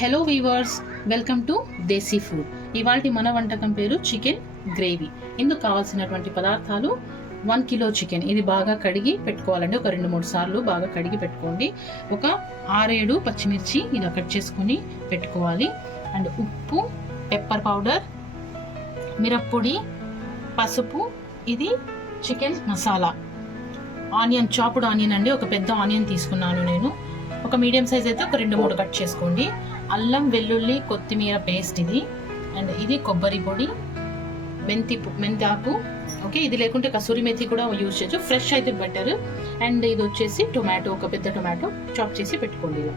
Hello weavers, welcome to desi food. ఇవాళ మన వంటకం పేరు చికెన్ గ్రేవీ. ఇందుకు కావాల్సినటువంటి పదార్థాలు 1 కిలో చికెన్. ఇది బాగా కడిగి పెట్టుకోవాలండి. ఒక 2-3 సార్లు బాగా కడిగి పెట్టుకోండి. ఒక 6-7 పచ్చిమిర్చి ఇలా కట్ చేసుకుని పెట్టుకోవాలి. అండ్ ఉప్పు, పెప్పర్ పౌడర్, మిరప్పొడి, పసుపు, ఇది chicken masala, onion, chopped onion అండి. ఒక పెద్ద ఆనియన్ తీసుకున్నాను నేను. ఒక మీడియం సైజ్ అయితే ఒక 2-3 కట్ చేసుకోండి. అల్లం, వెల్లుల్లి, కొత్తిమీర పేస్ట్ ఇది. అండ్ ఇది కొబ్బరి పొడి, మెంతాకు. ఓకే, ఇది లేకుంటే కసూరి మెథి కూడా యూజ్ చేయొచ్చు. ఫ్రెష్ అయితే బెటర్. అండ్ ఇది వచ్చేసి టొమాటో, ఒక పెద్ద టొమాటో చాప్ చేసి పెట్టుకోండి ఇలా.